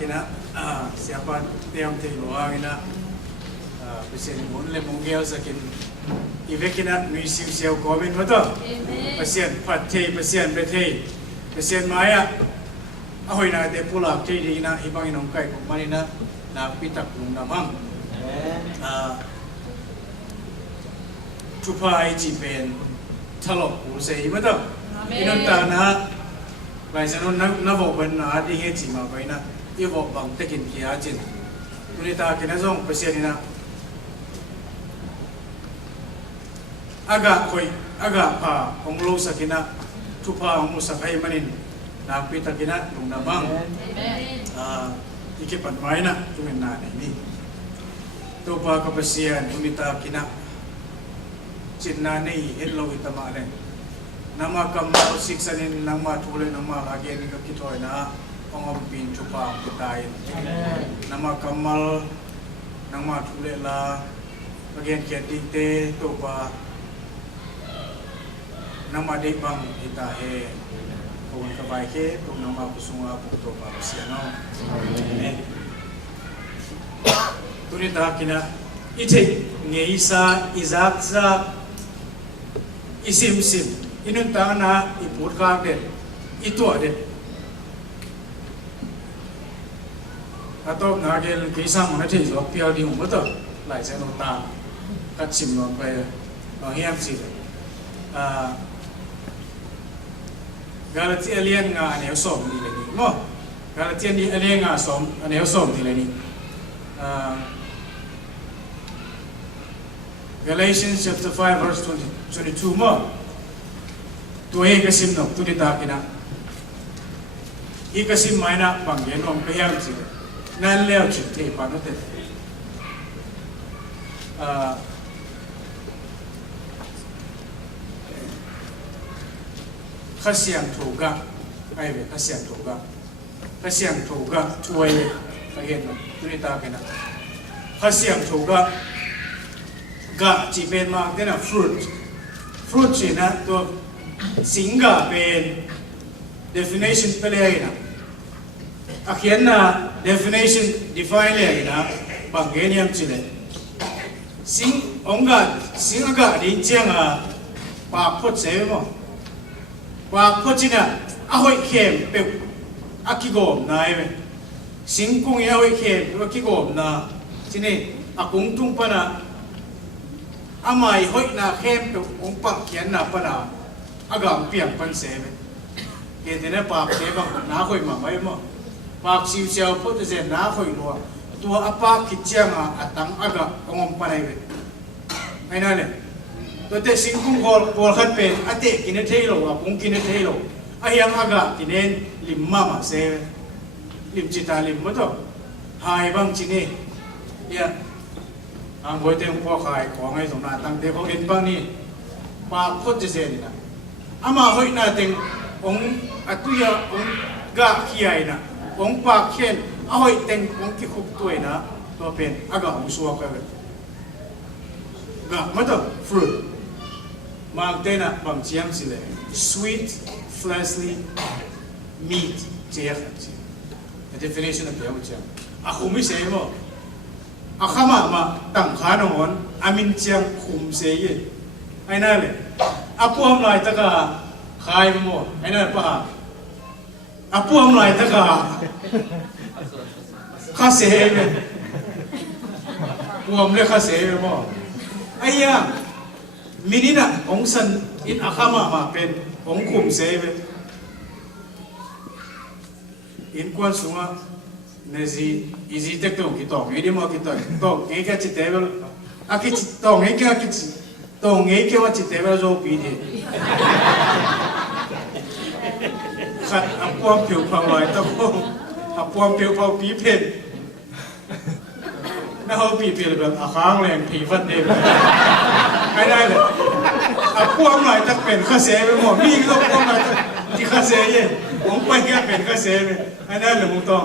kina siapa tiang tiluang ina pasien mun le munggel sakin ivekina nuisiu siau komen betul pasien patei pasien betei pasien maya ahoy na de pulak tei di na ibang inong kai kumanina na pitak lung namang tupa iji pen talok usai betul inon ta na lai sanon na voban na di he chi ma bai na i vo bang tekin kia jin tunita kina zong pasien ina aga koi aga pa onglo sakina tupa ong musakai manin na pita kina tung namang ikipan mai na tumen na ni tupa kapasian tunita kina cinna nei hello itama len nama kamal siksanin nama thule nama lagi ni kitoi na ongom pin tupa kitai nama kamal nama thule la bagian kiatite tupa nama de bang kita he kung kabay ke kung nama kusunga puto pa siano tunita kina ite ngeisa izakza isim inun tana ipur ka de itu ade atau nagel kisah mana sih so pial di umur tu lai saya nota kat sim nonไปhiam sih Galati alien nga aneo som di leni mo Galati di alien nga som aneo som di leni Galatians chapter 5 verse 22 mo tu he kasim no tu dita kina I kasim maina banggen om peham si nan leo chite pa no te khasiang thoga ai ve khasiang thoga tuai again tunita kena khasiang thoga ga chi pen ma tena fruit china to singa pen definition pele ina akhian na definition define le ina bangeniam chile sing singa di chianga pa phot se moว่าพ่อจีน่ะอาหอยเข็มเป็นอากิโกมนายไหมสิงกุ้งอาหอยเข็มเป็นอากิโกมนะจีนี่อากุ้งตุ้งปนะอาไม่หอยน่ะเข็มเป็นองปักเขียนน่ะปนะอากาศเปลี่ยนปันเสไหมเห็นแต่เนี่ยปากเสบังน้าหอยมาไหมมั้งปากซิวเซียวพ่อจะเสน้าหอยรัวตัวอาปากคิดเจียงอ่ะตั้งอากาศองปันไหมไม่น่าเลยตัวเตสิงคุงโกลขัดเป็นอเตกินเทโลอ่ะคงกินเทโลไอ้ยังอากาศกินเองลิมมาเซลิมจิตาลิมมั้งตัวหายบางจีนี่เนี่ยอังโวยเต็มพอขายของให้สมนาตั้งเตเขาเห็นบ้างนี่ปากโคตรจะเซนี่นะอามาเฮ้ยน่าเต็งองอัตุยาองกะขี้ไอ้นะองปากเขียนเอาเฮ้ยเต็งองที่คุกตัวนะตัวเป็นอากาศองสัวกันเลยกะมั้งตัว fruit Magdena bang siam sila sweet fleshly meat siya kasi the definition of the siya ako mi say mo akama ma tangka noon amin siyang kumseye ay nale apo am lai taka kay mo ay nale pa apo am lai taka kaseheme puam le kaseheme mo ayya Minina ong san in akama ma pen ong kum sebe in kwan sunga nezi izi tek tong kitong edi mo kitong tong eka chi tebel aki chi tong eka aki chi tong eka wa chi tebel zo pi de khat apuam piu phang lai ta ko apuam piu phang pi pen na ho pi pi leแบบakang leng pi fat deไม่ได้เลยอาพวกหน่อยจะเป็นข้าเสียไปหมดมีก็พวกหน่อยที่ข้าเสียเย่ผมไปแค่เป็นข้าเสียไปไม่ได้เลยมึงต้อง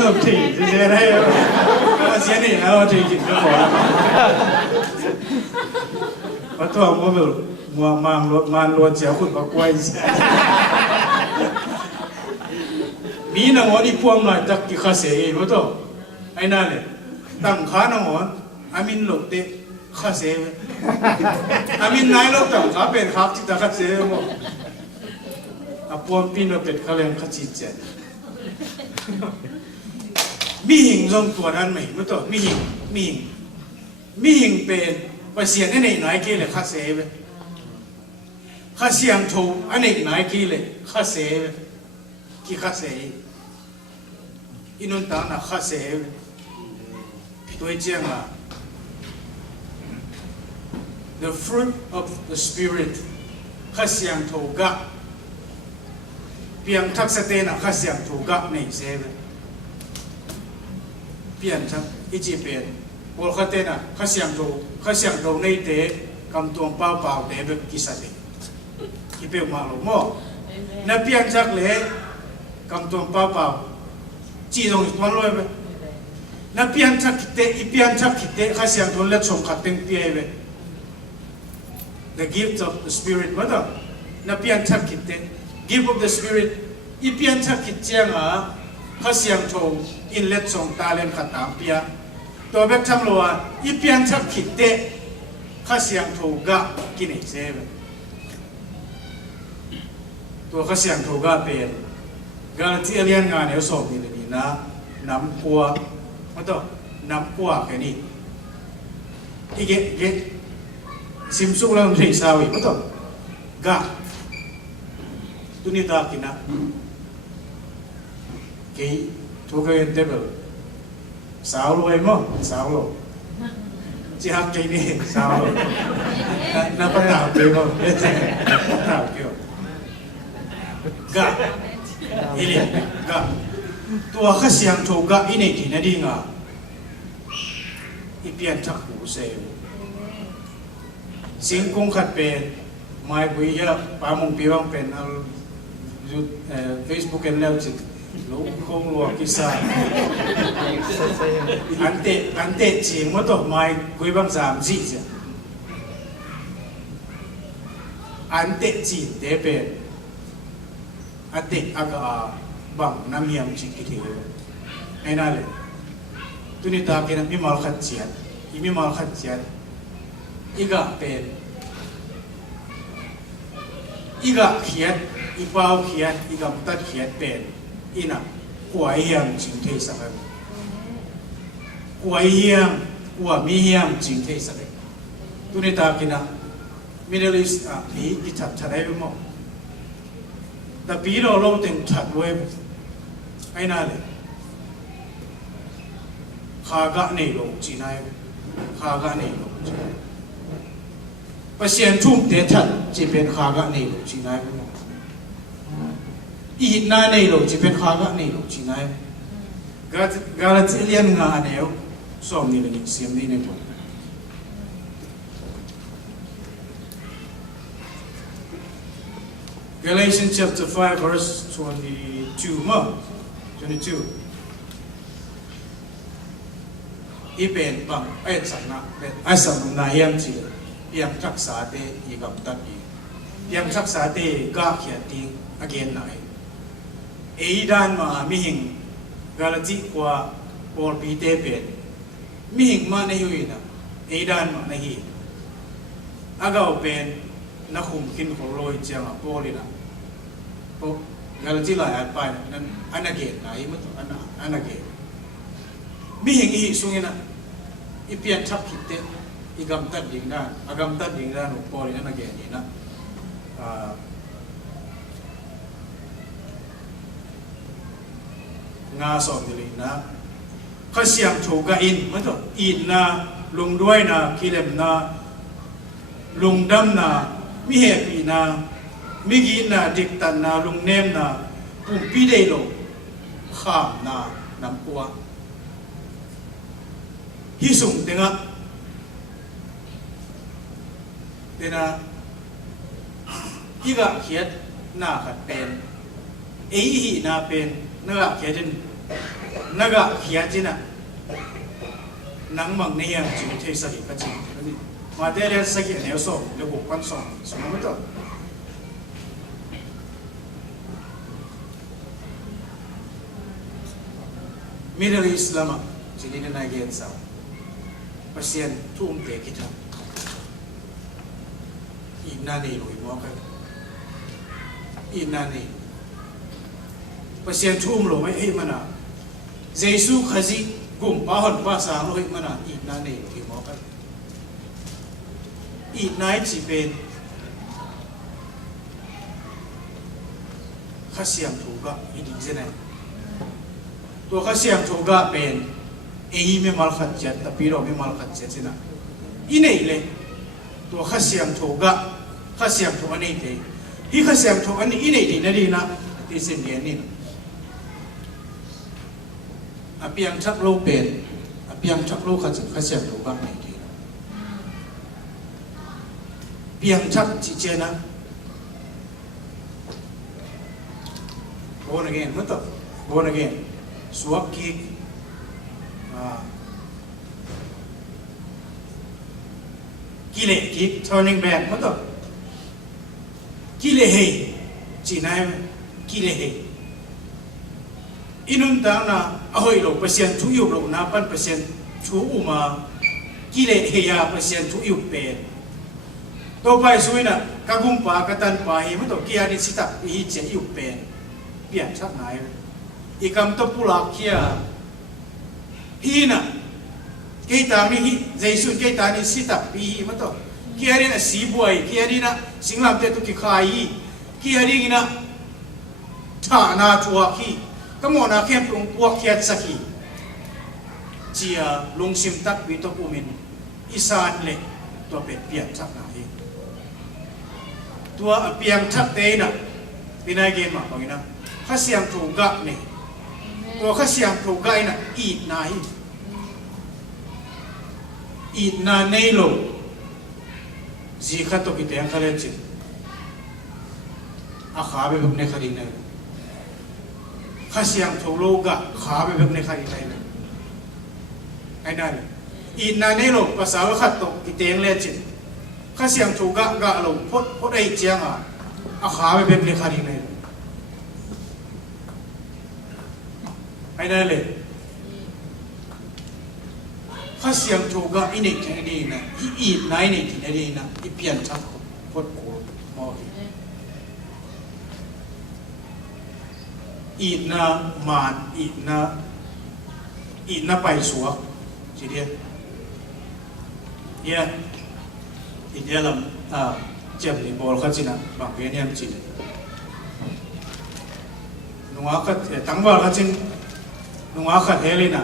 แบบถี่จะเสียได้ข้าเสียนี่เอาถี่กินก็พอเพราะตัวมันแบบมัวมันล้วนเสียคุณก็กล้วย มีนางอนอีพวงหน่อยจักกิข้าเสียมั้งตัวไอ้นั่นเลยตั้งขานางอนอามินหลบเตะข้าเสียอามินนายหลบตั้งขาเป็นขาที่ตาข้าเสียมั้งอาพวงปีนเป็ดเขาเลี้ยงข้าจีเจมีหิงลงตัวนั้นไหมมั้งตัวมีหิงเป็นไปเสียงในไหนกี่เลยข้าเสียไปข้าเสียงถูกอันไหนกี่เลยข้าเสียกี่ข้าเสียอินุนตาหน้าข้าเสียตัวเจียงอ่ะ the fruit of the spirit ข้าเสียงถูกกะเพียงทักษะเตนะข้าเสียงถูกกะในเสียเปลี่ยนทั้งอิจิเปลี่ยนโอลข้าเตนะข้าเสียงถูกในเตะกำตัวเปล่าเตะแบบกิสัตย์ที่เปลี่ยนมาหลงมั่วนับเปลี่ยนจากเลยกำตัวเปล่าจีตรงตัวลอยไปนับเปลี่ยนจากคิดเตะข้าเสียงถูกเล็ดส่งขัดเต็มเปียไป the gift of the spirit มั้งต่อนับเปลี่ยนจากคิดเตะ gift of the spirit อีเปลี่ยนจากคิดเจียงอ่ะข้าเสียงถูกอินเล็ดส่งตาเล่นขัดตามเปียตัวแบบทำรัวอีเปลี่ยนจากคิดเตะข้าเสียงถูกกะกินไอเซฟตัวข้าเสียงถูกกะเป็นการที่เรียนงานเนี่ยสอบนี่เลยนะน้ำกัวมันต้องน้ำกัวแค่นี้อีกเกซิมซุงแล้วมันสาวิมันต้องกะตัวนี้ตากินนะเกี่ยทุกอย่างเต็มเลยสาวรวยมั้งสาวรวยจีฮักเกี่ยนี่สาวรวยนับปะตาวเกี่ยวมั้งเอ๊ะปะตาวเกี่ยวกะอีนี่กะตัวข้าเสียงถูกกะอีนี่ที่นั่นดีง่ะอีเปลี่ยนชักหูเซลสิงคงขัดเป็นไม่คุยเยอะปามงปีวังเป็นเอาFacebook กันแล้วจิลูกคงรัวกิซ่าอันเตะจริงมั้งตัวไม่คุยบางสามสี่จ้ะอันเตะจริงเตะเป็นอันเตะอากาบังน้ำเมียมจริงกี่ทีไอ้นั่นเลยตัวนี้ตาเกินมีมาขัดเจียนมีมาขัดเจียนอีกเป็นอีกเขียนอีเป้าเขียนอีกตัดเขียนเป็นอีน่ะกวยเฮียงจริงเทสักกวยเฮียงกวยมีเฮียงจริงเทสักตัวนี้ตากินนะมิดเดิลอีสต์ผีกิจฉันได้ไหมมั้งแต่ปีเราลงถึงฉันเว้ยไอ้นั่นเลยข้ากะนี่ลงจีนายข้ากะนี่ลงจีนายประเสียนทุ่มเตะฉันจะเป็นข้ากะนี่ลงจีนายมั้งอีน่านี่ลงจะเป็นข้ากะนี่ลงจีนายกาลที่เรียนงานเนี่ยสอบนี่เลยเสียมนี่เนี่ย Galatians chapter 5 verse 22 22อีเป็นบังไอ้สันนะเป็นไอ้สันนายยังจียังทักษะเตอีกับตัดอียังทักษะเตก็เขียนทิ้ง again ไหนเอดานมามิหิงกาลจิกว่าปอลปีเตเป็นมิหิงมาในยุยนะเอดานมาในฮีอากาเป็นนักหุ่มกินของโรยเจียงอ่ะปอลินะปอกาลจิหลายอันไปนั้นอันนักเกตไหนมันต้องอันนักเกตมิหิงอีสุงินะอีเปลี่ยนชักผิดเตอีกำตัดยิงได้อากำตัดยิงได้หนูปอลินะนักเกตนี่นะงาสอนดีเลยนะข้าเสียงถูกกับอินมันต้องอินนะลุงด้วยนะกิเลมนะลุงดำนะมิเหปีนะมิกีนะดิกตันนะลุงเนมนะปุ่มปีเดโลข้ามนะน้ำกัวฮิสุงเต็งะเดนะอีกะเขียนหน้าขัดเป็นเอฮีหน้าเป็นนักเขียนจินนักเขียนจินนะนังมังเนี่ยจิตเทศกิจจิมาเดี๋ยวสักอย่างเนี่ยส่งเดี๋ยวบุกกันส่งสมมติว่า Middle East lama sini na gen sa pasien tum te kita inani lo mo ka inani pasien tum lo mai ei mana Jesu khazi gum pa hon pa sa lo ei mana inani lo mo ka inai chi ben khasiam thu ga idi jenaตัวข้าเสียงถูกก็เป็นเอไม่มาขัดเจ็ดแต่ปีเราไม่มาขัดเจ็ดสินะอีนี่เลยตัวข้าเสียงถูกก็ข้าเสียงถูกอันนี้เลยที่ข้าเสียงถูกอันนี้อีนี่ดีนะดีนะที่สิ่งเดียนี่อภิยังชักโลเป็นอภิยังชักโลข้าเสียงถูกก็ไม่ดีเพียงชักจิเจนะโอนเกนมั้งต่อโอนเกนswap kick kile kick turning back mất rồi kile hey chỉ này kile hey inun ta na ahoi lo pasien thu yu lo na pan pasien thu uma kile hey ya pasien thu yu pe to pai sui na kagum pa katan pa hi mất rồi kia đi sita hi che yu pe pian chak nai ikam to pulak kia hi na cái tang ni hi Jesu cái tang ni sita pi mà to kia đi na si boy kia đi na singlam te tu ki khai kia đi na tha na chua ki kamo na khem plung puak kia saki chia lung sim tak bi to umin isan le to pe pian chak na hi tua piang chak te na pinai gen ma bangina khasiang thu ga neตัวข้าเสียงถูกไกน่ะอีดนายอีดนาในโลกจีขัดตกิเตียงเขาเล่นจิอาขาไปแบบในคดีนั่นข้าเสียงถูกโลกะขาไปแบบในคดีนั่นไอ้นั่นอีดนาในโลกภาษาขัดตกิเตียงเล่นจิข้าเสียงถูกกะโลกพดไอ้เจียงอ่ะอาขาไปแบบในคดีนั่นไอ้นั่นเลยข้าเสียงถูกก็อินิที่นี่นะอีดไหนนี่ที่นี่นะอีเปลี่ยนชักพดโกมออีดนะมานอีดนะไปสัวจีเดียอีเดียลำเจ็บในบอลข้าจีนะบางเวียนเนี่ยจีหนูว่าก็ตั้งว่าข้าจีนุ่งอาขัดเฮลินะ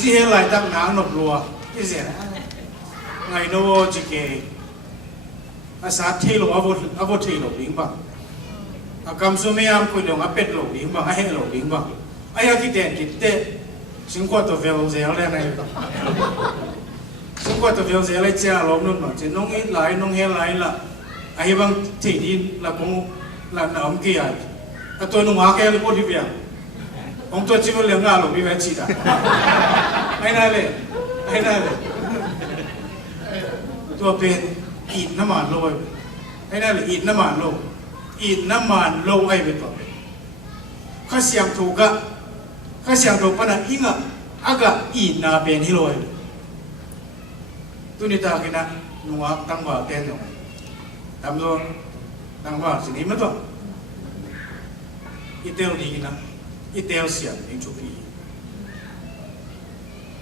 สิเฮลัยตั้งนางนบลัวที่เสียนะไงโนจิเกอาสาเทโลอาวุธเทโลลิงบังอากำสุเมียมคุยเรื่องอาเป็ดโลลิงบังไอเฮโลลิงบังไอ้ยาคิดเด่นคิดเตะสิงควาตัวเวลเซลเลยไงสิงควาตัวเวลเซลเลยเจ้าลมนู่นน่ะจะน้องเฮลัยน้องเฮลัยละไอ้บางที่ดินละคงละหนามกี่อ่ะตัวนุ่งอาแกเลยพูดที่เบียงองตัวจิ๋วเลี้ยงงาหลงมีแม่ชีดาไอ้นั่นเลยตัวเป็นอีดน้ำมันโลยไอ้นั่นเลยอีดน้ำมันโลไอ้เป็นตัวข้าเสียงถูกอะข้าเสียงถูกปะนะอิงอะอากาอีดนาเป็นฮิโรยตัวนี้ตากินนะนัวตั้งว่าเต้นหน่อยทำตัวตั้งว่าสิ่งนี้มันตัวอีเตลดีกินนะ一定要想清楚意义。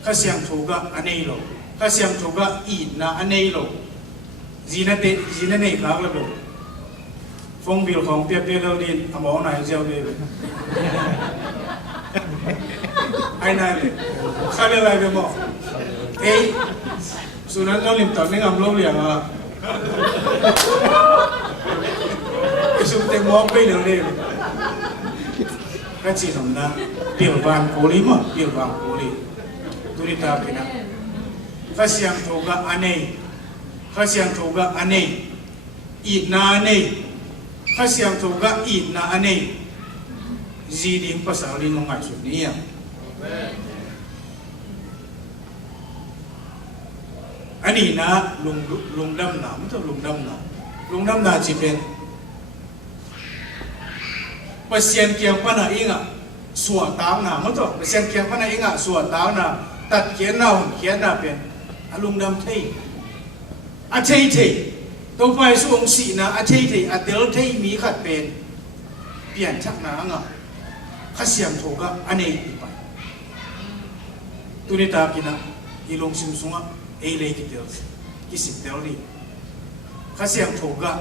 他想出个安内罗，他想出个伊那安内罗，伊那内卡了不？风表ของเปียเราดินหมอไหนเจ้าเลยไอ้นั่นเลยข้าเรียกอะไรไปหมอเอ้ยสุนัขเราลิมตัดในงามโลกอย่างอ่ะไอ้สุนัขมองไปเรื่องนี้ก็จีนมนะเปี่ยวบางโกลีมั้งเปี่ยวบางโกลีตุริตาเป็นนะข้าเสียงถูกกับอันนี้ข้าเสียงถูกกับอันนี้อีกนาอันนี้ข้าเสียงถูกกับอีกนาอันนี้จีดิมภาษาลินลงไงสุดนี้อ่ะอันนี้นะลุงดำหนาไม่ต้องลุงดำหนาจีเป็นpasien kiang pana inga ส่วนตามหนามันตัวเสียงเขียนพนักเองอ่ะส่วนตามหนาตัดเขียนหน้าเขียนหน้าเป็นอารมณ์ดำเทอาเทเทตัวไปส่งสีนะอาเทเทอาเดลเทมีขัดเป็นเปลี่ยนชักหนาอ่ะข้าเสียงถูกอ่ะอันนี้ไปตัวนี้ตากินนะอีลงซิมซุงอ่ะเอเลยกิเดลกิสิบเดลนี่ข้าเสียงถูกอ่ะ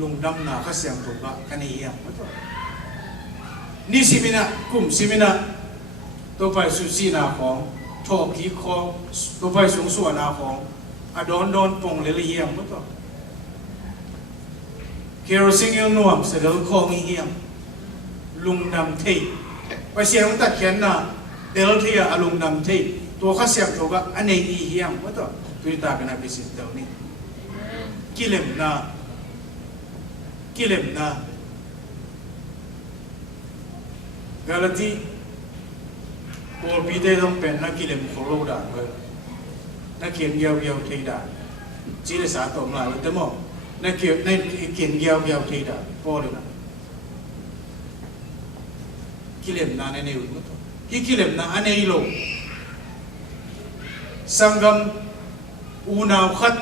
ลุงดำหนาข้าเสียงถูกอ่ะอันนี้ยังมันตัวนี่สิมินะกลุ่มสิมินะตัวไปสุสีนาของทอกีคอตัวไปสูงส่วนนาของอดอนดอนปงเลลียมมั้งตัวเคโรซิงยนวมเสด็จคอมีเฮียมลุงดำเทไปเสียงตัดเขียนน่ะเดลเทียอลุงดำเทตัวข้าเสียงถูกอ่ะอันนี้อีเฮียมมั้งตัวตุยตากันนะพิสิทธิ์เดี๋ยวนี้กิเลมนะกาลตีโอปีเดต้องเป็นนักกิเลมโคโลดาเลยนักเขียนเกี่ยวทีดาจีเลสาตรงหลายแต่หมอนักเขียนเกี่ยวทีดาพอเลยนะกิเลมนาในอุ่นมั้งที่กิเลมนาอันนี้โลสังกัมอูนาวขัด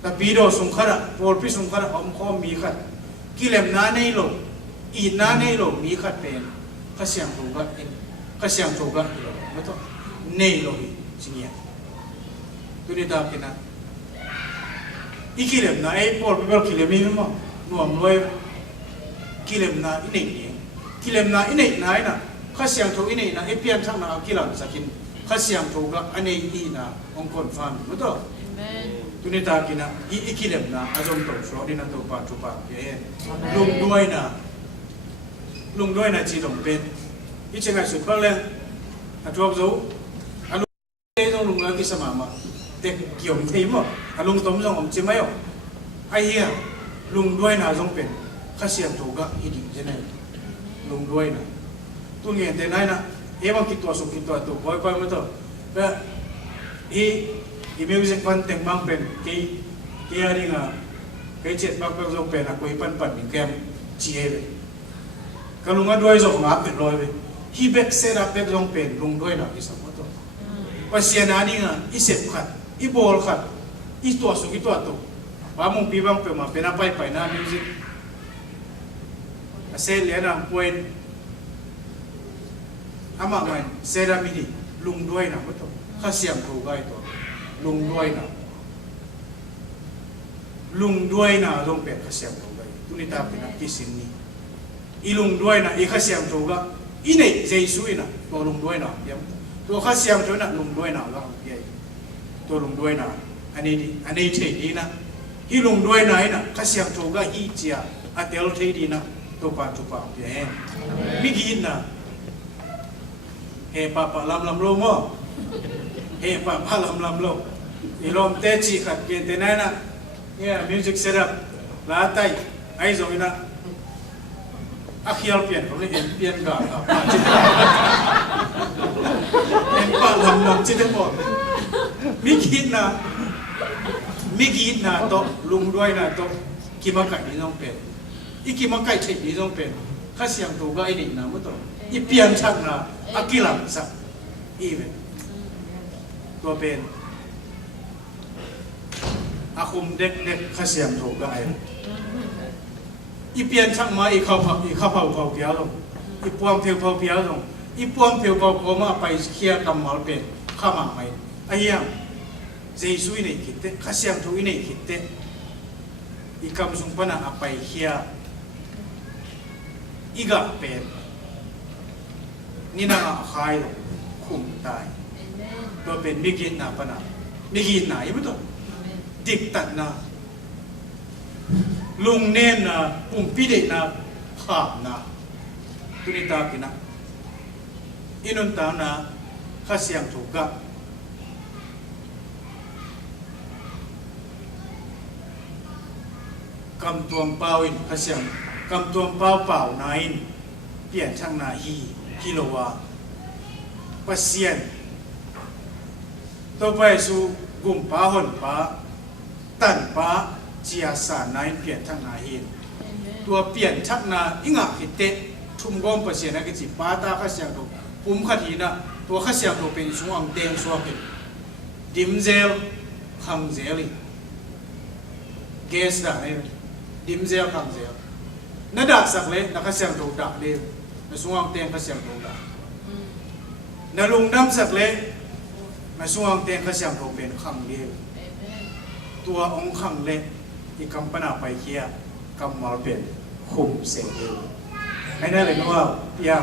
แต่ปีโดสงขระพอปีสงขระอมข้อมีขัดกิเลมนาในโลอีนาในโลมีขัดเป็นข้าเสียงถูกกันข้าเสียงถูกกันไม่ต้องในโลกจริงอย่างตัวนี้ตากินนะอีกิเลมนะไอ้พอลเป็นกิเลมนี่มั้งหน่วงรวยกิเลมนะอินเองกิเลมนะอินเองนะไอ้น่ะข้าเสียงถูกอินเองนะไอ้เพี้ยนช่างนะกิเลมสักกินข้าเสียงถูกกันอันนี้อีนะองค์กรฟังไม่ต้องตัวนี้ตากินนะอีกิเลมนะอาจจะต้องสอนดินะตัวปาจุปาเย่ลุงด้วยนะจีตงเป็นอีเชงไงสุดก็เลยอาจจะรู้อาลุงเต้ต้องลุงแล้วกิสมามาเด็กเกี่ยวทีมั้งอาลุงต้มจงผมจิ้มไม่หรอกไอ้เหี้ยลุงด้วยนะจงเป็นข้าเสียงถูกก็อีดีใช่ไหมลุงด้วยนะตัวเงี้ยแต่ไหนนะเอ๋บางกิตัวสุกิตัวตัวบ่อยๆไม่ต้องแต่อีมิวสิกฟันแต่งบางเป็นกี่อะไรเงี้ยกี่เจ็ดบางเป็นจงเป็นอะคุยปั่นมีแกมจีเอเลยก็ลุงก็ด้วยจงมาเป็นรอยไปฮีเบกเซราเบกจงเป็นลุงด้วยนะที่สมมติว่าเสียนานี่ไงอีเสพขัดอีบอลขัดอีตัวสุกิตัวตัวว่ามึงปีบังเป็นมาเป็นอะไรไปนะมิวสิกเซเลนะป่วยอามาไม่เซรามิดีลุงด้วยนะไม่ต้องข้าเสียงถูกไอ้ตัวลุงด้วยนะจงเป็นข้าเสียงถูกไอ้ตุนิตาเป็นนักกิสินนี่อีลุงด้วยนะอีข้าเสียงถูกก็อีเนี่ยเจสุยนะตัวลุงด้วยนะยังตัวข้าเสียงถูกนะลุงด้วยนะก็ยัยตัวลุงด้วยนะอันนี้เทดีนะอีลุงด้วยนะนะข้าเสียงถูกก็อีเจียอัดเดลเทดีนะตัวปานจุปายัยมิกินนะเฮปะปะลำโลมั้งเฮปะปะลำโลอีลมเตจิขัดเกณฑ์เตนัยนะเนี่ยมิวสิกเซรับลาไตไอ้ตรงนี้นะอาเคียลเปลี่ยนผมเลยเห็นเปลี่ยนก่อนครับเห็นปะลำจิตหมดมิกินนะโตลุงด้วยนะโตกิมาไก่นี่ต้องเป็นอีกิมาไก่เฉยนี่ต้องเป็นข้าเสียงตัวก็ไอ้นี่นะมั้งโตอีเปลี่ยนชักนะอากิลังสักอีเวนตัวเป็นอาคุมเด็กข้าเสียงตัวก็ไอ้อีเปลี่ยนชักมาอีข้าวเผาเพียวลงอีปวมเพียวเพียวลงอีปวมเพียวก็มาไปเคลียร์กำมัลเป็นข้ามาไม่ไอ้ยังเจสุยนี่คิดเตข้าเสียงตัวนี่คิดเตอีกำสุงปนะไปเคลียร์อีกะเป็นนี่น่าขายลงคุ้มตายตัวเป็นมิกินนาปนะมิกินนายังไม่ต้องดิกตัดนะลุงเน้นนะปุ่มปีเด็กนะขาบนะตุนิตากินะอินุนตานะข้าเสียงถูกกะกำตัวเปล่าอินข้าเสียงกำตัวเปล่านายเปลี่ยนช่างนาฮิโลวาปัสเซียนต่อไปสู่กลุ่มป้าหนป้าตันป้าเจียสานนายเปลี่ยนช่างนาฮิตัวเปลี่ยนช่างนาอิงะหิเต ทุ่มก้มประเสียนักจิตป้าตาข้าเสียงถูกปุ่มขัดหินะตัวข้าเสียงถูกเป็นสวงเตียงสวงกิดิมเซลขังเซลิเกสด่าเนี่ยดิมเซลขังเซลนั่นด่าสักเล่นักข้าเสียงถูกด่าเดียวในสวงเตียงข้าเสียงถูกด่านั่นลุงดำสักเล่ในสวงเตียงข้าเสียงถูกเป็นขังเดียวตัวองค์ขังเล่ที่กำปนาไปเคียกำมาเป็นคุมเสกเดียวให้ได้เลยนะว่าพี่ยา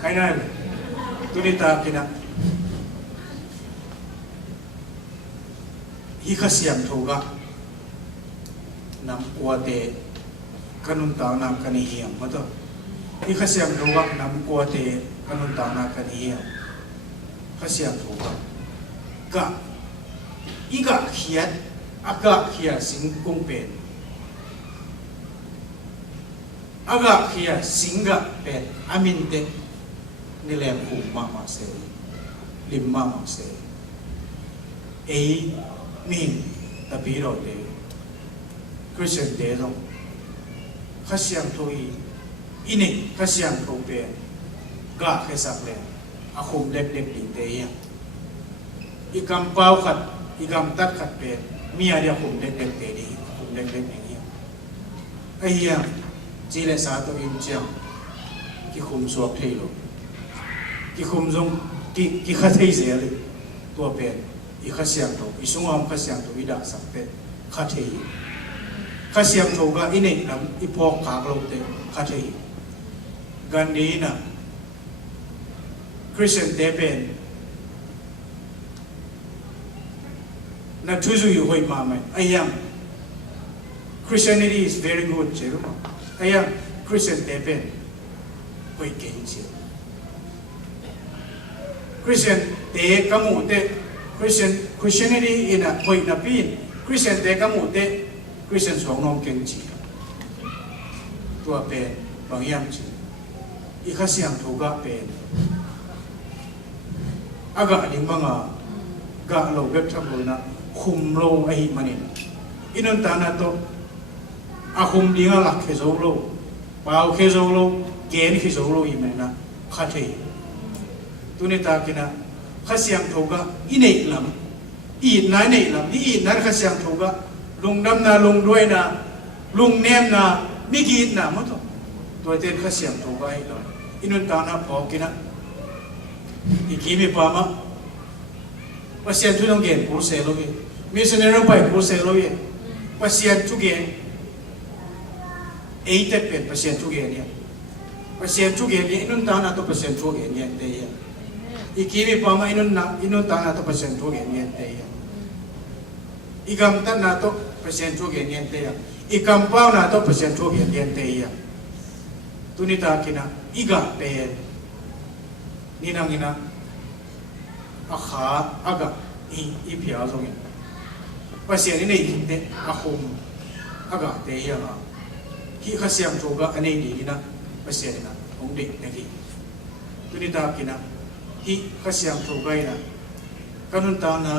ให้ได้เลยตุนิตากินะฮิคาเซียมถูกะนำกัวเตขนุนตานาคันเฮียมมาตัวฮิคาเซียมถูกะนำกัวเตขนุนตานาคันเฮียมคาเซียมถูกะกะอีกะเขียนอากะเขียสิงกุงเป็นอากะเขียสิงกะเป็นอามินเตนี่แหละหูมาเสลิมมาเสเอมินตะบีโรเดคริสเตียนเดรงข้าเสียงทุยอินี่ข้าเสียงทุเป็นกะเขสักเลยอาคุมเล็กๆดิ่งเตียอีกำเป้าขัดอีกำตัดขัดเป็นมีอะไรคุมเล็กๆเตียคุมเล็กๆอย่างเงี้ยไอ้เหี้ยจีเลสาตัวอินเจียงที่คุมสวบเที่ยวที่คุมจงที่ข้าเที่ยวเสียเลยตัวเป็นอีข้าเสียงถูกอีสงอมข้าเสียงถูกอีด่าสักเป็นข้าเที่ยวข้าเสียงถูกก็อีนี่นำอีพอกขากลงเตะข้าเที่ยวกันนี้นะคริสเตียนเตเป็นนั่นทุกสิ่งอยู่ห้อยมาไหมไอ้ยัง Christianity is very good ใช่ไหมไอ้ยัง Christian เตเป็นห้อยเก่งใช่Christian เตะกมูเตะ Christianity อินะห้อยนับปีน Christian เตะกมูเตะ Christian สองน้องเก่งจีตัวเป็นบางอย่างจีอีกข้าเสียงถูกก็เป็นอากาศนิ่งบ้างอ่ะกะเราเว็บทับเลยนะคุมโลไอ้มันนี่อินันตานาโตอาคุมดิ้งอ่ะหลักเขโซโลเปล่าเขโซโลเกณฑ์เขโซโลอีมันนะข้าเทตัวนี้ตากินะข้าเสียงถูกก็อินเอกลำอีดนั้นเอกลำอีดนั้นข้าเสียงถูกก็ลุงดำนาลุงด้วยนะลุงเนมนะไม่กีดนะมั้งตัวเต้นข้าเสียงถูกก็ไอ้เราอินันตานาพอกินะอีกีมีปามาpasien tu dong gen pulse logi missionary pai pulse logi pasien tu gen 80% pasien tu gen ya pasien tu gen ni inun ta na to pasien tu gen ya te ya ikimi pa ma inun ta na to pasien tu gen ya te ya igam ta na to pasien tu gen ya te ya ikam pa na to pasien tu gen ya te ya tu ni ta kina iga pe ni nang inaอาขาอากาอีเพียตรงนี้ภาษาในหินเดอาคมอากาเตียงอ่ะที่ข้าเสียงโจกอันนี้ดีนะภาษาเนี่ยนะองเด็กนะที่ตุนิตากินะที่ข้าเสียงโจกไงนะกันุนตานะ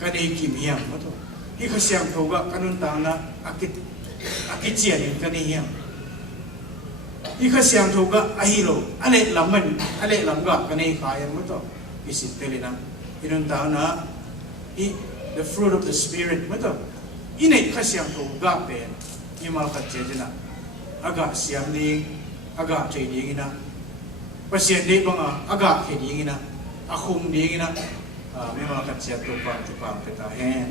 กันเองกิมเฮียงมั้งตัวที่ข้าเสียงโจกกันุนตานะอากิเจียนกันเฮียงที่ข้าเสียงโจกไอฮิโรอะไรลำมันอะไรลำกับกันเองขายมั้งตัวIsit telina inun tauna I the fruit of the spirit mato inai khasyam to ga pen imal khat chejina aga siam ni aga chei ding ina pasien de banga aga khe ding ina akhum ding ina memal khat sia to pa peta hen